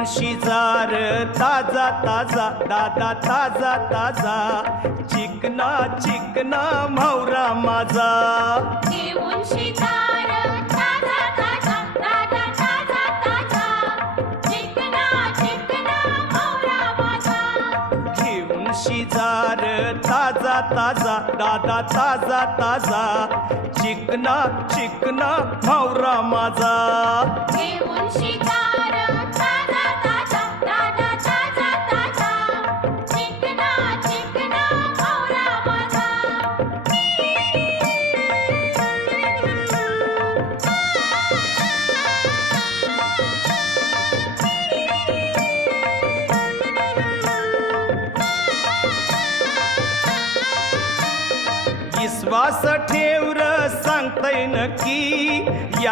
घेऊन शिजार ताजा ताजा दादा ताजा ताजा चिकना चिकना म्हावरा माझा घेऊन शिजार ताजा ताजा दादा ताजा ताजा चिकना चिकना म्हावरा माझा घेऊन शिजार ताजा ताजा दादा ताजा ताजा चिकना चिकना म्हावरा माझा घेऊन शिकार ताजा ताजा दादा ताजा ताजा चिकना चिकना म्हावरा माझा विश्वास ठेव र सांगतय नक्की